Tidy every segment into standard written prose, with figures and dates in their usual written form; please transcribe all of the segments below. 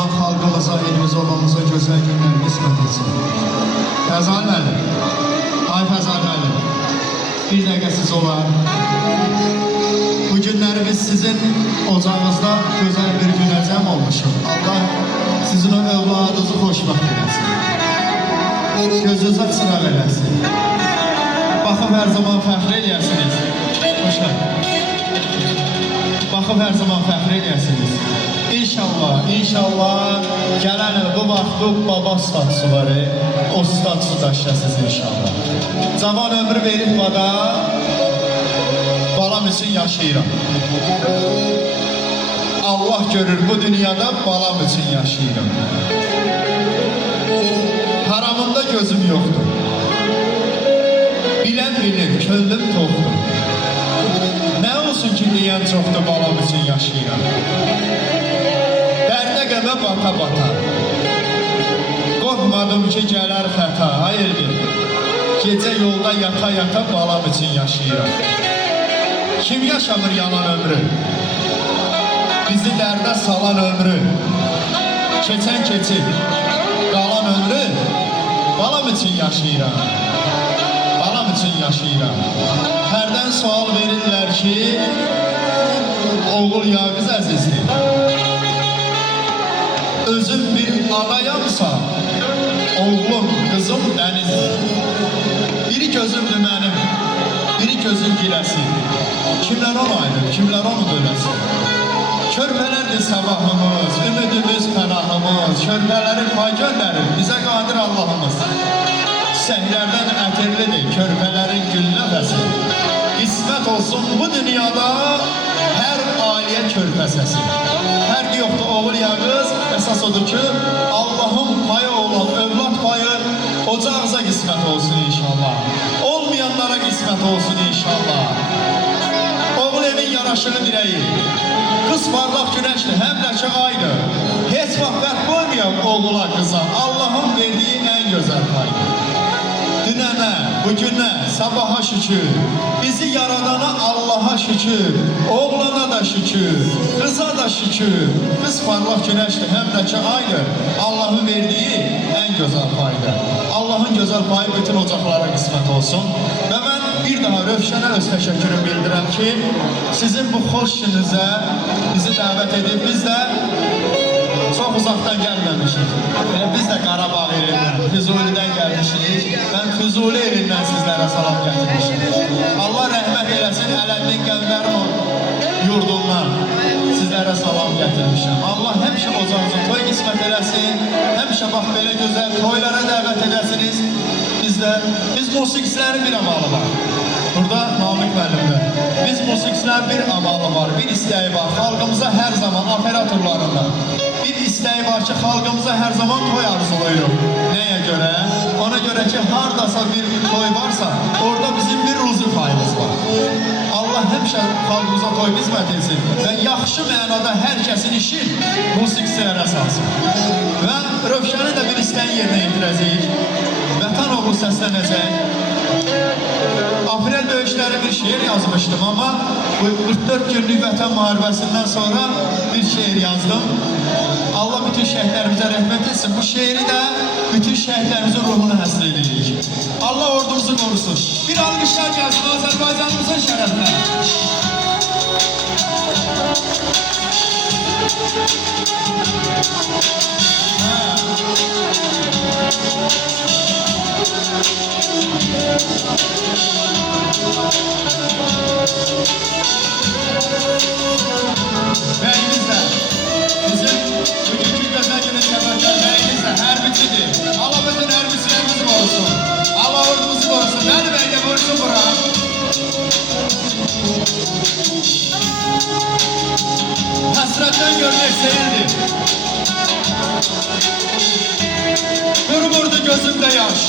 zaman xalqımıza, elimiz olmamıza gözəl günlər qismət etsin. Fəzal müəllim, ay Fəzal müəllim, bir dəqiqəsiz olar. Bu günləri biz sizin ocağınızda gözəl bir günə cəm olmuşuq. Allah sizin o övladınızı xoşbəxt eləsin. Gözünüzə çıraq eləsin. Baxıb hər zaman fəxr eləyəsiniz. Baxıb hər zaman fəxr eləyəsiniz. İnşallah, inşallah gələn il bu vaxtı baba statusu var, o statusu daşıyasınız inşallah. Cavan ömrü verib bana, balam üçün yaşayıram. Allah görür bu dünyada balam üçün yaşayıram. Haramında gözüm yoxdur. Bilən bilir, könlüm toxdur. Nə olsun ki, deyən çoxdur, balam üçün yaşayıram. Dərdə qəmə bata-bata. Qorxmadım ki, gələr xəta, hayırdır. Gecə yolda yata-yata balam üçün yaşayıram. Kim yaşamır yalan ömrü? Bizi dərdə salan ömrü. Keçən keçib, qalan ömrü. Balam üçün yaşayıram. Balam üçün yaşayıram. Hərdən sual verirlər ki, oğul Yağız əzizdir. Özüm bir ağayamsa, oğlum, qızım dənizdir. Biri gözümdür mənim, biri gözüm girəsi. Kimlər onu ayırır, kimlər onu böləsin. Körpələrdir sabahımız, ümidimiz pənahımız. Körpələri pay göndərir, bizə qadir Allahımız. Səhlərdən ətirlidir, körpələrin gül nəfəsi. İsmət olsun bu dünyada hər ailəyə körpə səsi. Fərqi yoxdur oğul ya qız, əsas odur ki, Allahın payı olan övlad payı ocağınıza qismət olsun inşallah. Olmayanlara qismət olsun inşallah. Oğul evin yaraşığı dirəyi, qız parlaq günəşli, həmlə ki aydır. Heç vaxt fərq qoymayan oğula qıza Allahın verdiyi ən gözəl paydır. Dünənə, bugünə, sabaha şükür, bizi yaradana Allaha şükür, oğlana da şükür, qıza da şükür. Qız parlaq günəşli, həmlə ki aydır. Allahın verdiyi ən gözəl paydır. Allahın gözəl payı bütün ocaqlara qismət olsun. Və mən bir daha Rövşənə öz təşəkkürümü bildirəm ki, sizin bu xoş gününüzə bizi dəvət edib, biz də çox uzaqdan gəlməmişik. Biz də Qarabağ elindən, Füzulidən gəlmişik. Mən Füzuli elindən sizlərə salam gətirmişim. Allah rəhmət eləsin, Ələddin Qəmbərov yurdundan sizlərə salam gətirmişim. Allah həmişə ocağınıza toy qismət eləsin, həmişə bax belə gözəl toylara dəvət edəsiniz. Biz musiqisilərin bir amalı var. Burada Namik müəllimdə. Biz musiqisilərin bir amalı var, bir istəyi var. Xalqımıza hər zaman operatorlarında bir istəyi var ki, xalqımıza hər zaman toy arzulayırıq. Nəyə görə? Ona görə ki, haradasa bir toy varsa, orada bizim bir ruzi payımız var. Allah həmişə xalqımıza toy qismət etsin və yaxşı mənada hər kəsin işi musiqisilərə salsın. Və Rövşəni də bir istəyin yerinə yetirəcəyik. Vətən oğlu səslənəcək. Aprel döyüşləri bir şeir yazmışdım, amma bu 44 günlük vətən müharibəsindən sonra bir şeir yazdım. Allah bütün şəhidlərimizə rəhmət etsin. Bu şeiri də bütün şəhidlərimizin ruhunu həsr edirik. Allah ordumuzu qorusun. Bir alqışlar gəlsin Azərbaycanımızın şərəfinə. Bəyimizlə, bizim bugünkü gözəl günün səbəblər bəyimizlə, hərbiçidir. Allah bütün hərbicilərimizi qorusun. Allah ordumuzu qorusun. Mənim bəylə qorusun bura. Həsrətdən görmək seyirdir. Durmurdu gözümdə yaş.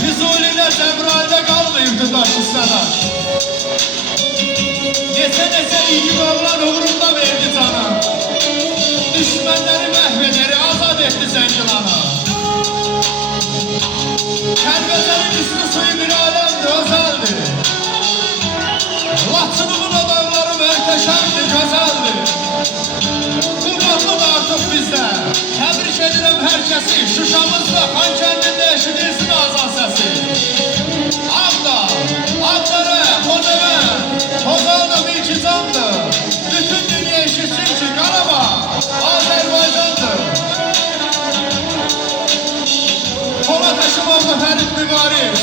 Füzuli'də Cəbrayildə qalmayıbdı daşı sadaş. Neçə iyi oğlan uğrunda verdi cana. Düşmənləri məhv edəri azad etdi Zəngilana. Kərbəzənin üstü suyu bir aləmdir, özəldir. Laçınımın o dağları möhtəşəmdir, gözəldir. Bu vaxtda artıq bizdə. Təbrik edirəm hər kəsi. Şuşamızda, Xankəndində eşidirsin azan səsi. Ağda, Ağdərə, Xocavənd, Xocavənd İlkicandır. Bütün dünya eşitsin ki, Qarabağ Azərbaycandır. Polat Həşimovlu Fərid Müqarib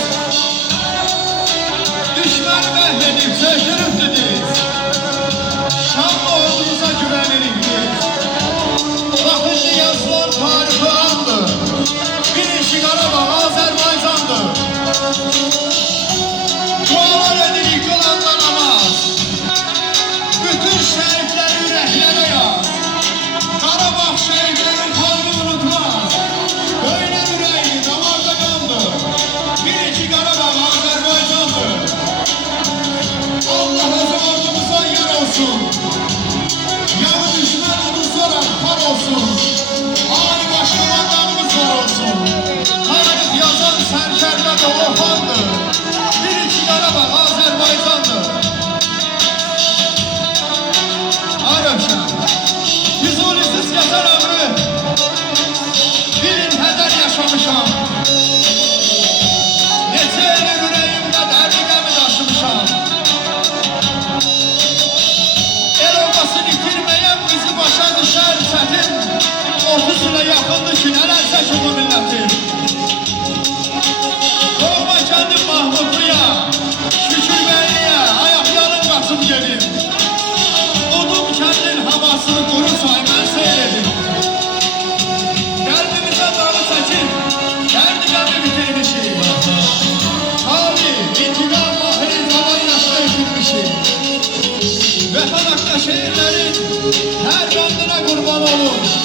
düşməni məhv edib, çökdürübdür diz. Şanlı ordumuza güvenirik biz. Baxın ki, yazılan tarifi andır. Birinci Qarabağ Azərbaycandır. Dualar edirik yolanda namaz. Bütün şəhidləri ürəklərə yaz. Qarabağ şəhidlərin xalqı unutmaz. Böyle yüreği damarda kandır. Birinci Qarabağ Azərbaycandır. Allah öz ordumuza yar olsun. Yanı düşman uluslara par olsun. Ali başkomandanımız var olsun. Tarih yazan sərkərdə də ofandır. Birinci Qarabağ Azərbaycandır. Arövşən, Füzulisiz yaşar ömrü. Bilin hədər yaşamışam. Neçə eli yüreğimdə dərdinəmi daşımışam. El obasını itirməyən bizi başa düşər çətin. 30 ilə yaxındır ki, nələrsə ki bu millətin. Doğma kendim Mahmudluya, Şükürbəyliyə, ayaqlarım qaçım gedim. Udum kəndin havasını quru say mən seyredim. Qəlbimizə dağı çəkib, dərdi-qəmi bitirmişik. Talih, intiqam, mahiri, zaman yaşda itirmişik. Vəfadaqda şehirlərin hər qandına qurban olun.